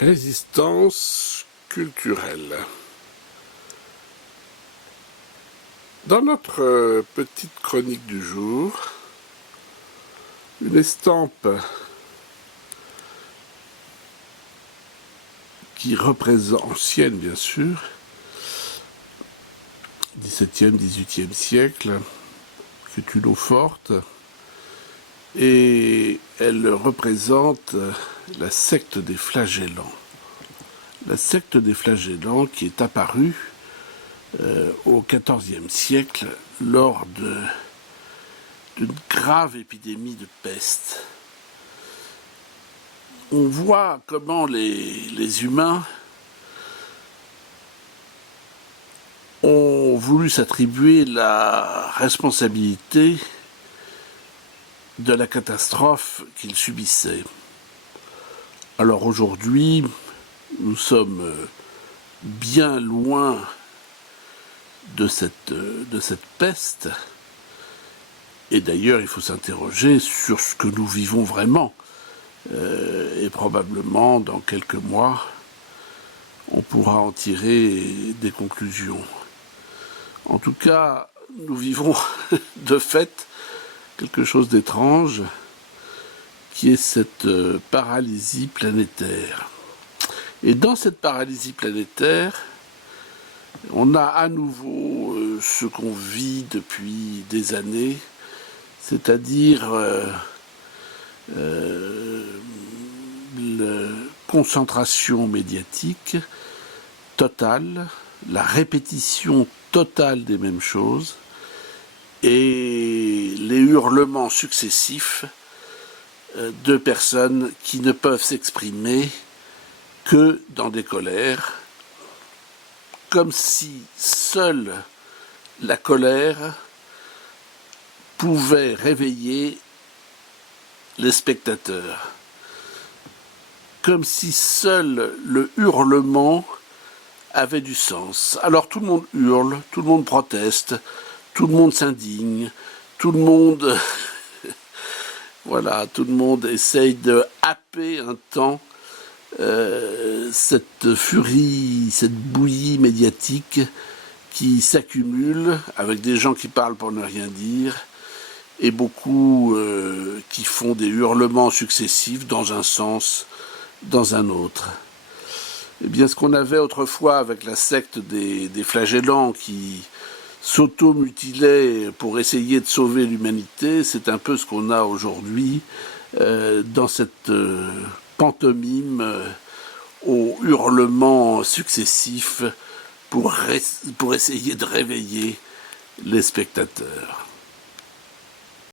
Résistance culturelle. Dans notre petite chronique du jour, une estampe qui représente, ancienne bien sûr, 17e, 18e siècle, qui est une eau forte, et elle représente la secte des flagellants. La secte des flagellants qui est apparue au XIVe siècle lors d'une grave épidémie de peste. On voit comment les humains ont voulu s'attribuer la responsabilité de la catastrophe qu'ils subissaient. Alors aujourd'hui, nous sommes bien loin de cette peste, et d'ailleurs il faut s'interroger sur ce que nous vivons vraiment, et probablement dans quelques mois on pourra en tirer des conclusions. En tout cas, nous vivons de fait quelque chose d'étrange, qui est cette paralysie planétaire. Et dans cette paralysie planétaire, on a à nouveau ce qu'on vit depuis des années, c'est-à-dire la concentration médiatique totale, la répétition totale des mêmes choses, et les hurlements successifs de personnes qui ne peuvent s'exprimer que dans des colères, comme si seule la colère pouvait réveiller les spectateurs, comme si seul le hurlement avait du sens. Alors tout le monde hurle, tout le monde proteste, tout le monde s'indigne, tout le monde voilà, tout le monde essaye de happer un temps cette furie, cette bouillie médiatique qui s'accumule avec des gens qui parlent pour ne rien dire et beaucoup qui font des hurlements successifs dans un sens, dans un autre. Eh bien, ce qu'on avait autrefois avec la secte des flagellants qui s'auto-mutilaient pour essayer de sauver l'humanité, c'est un peu ce qu'on a aujourd'hui dans cette pantomime aux hurlements successifs pour essayer de réveiller les spectateurs.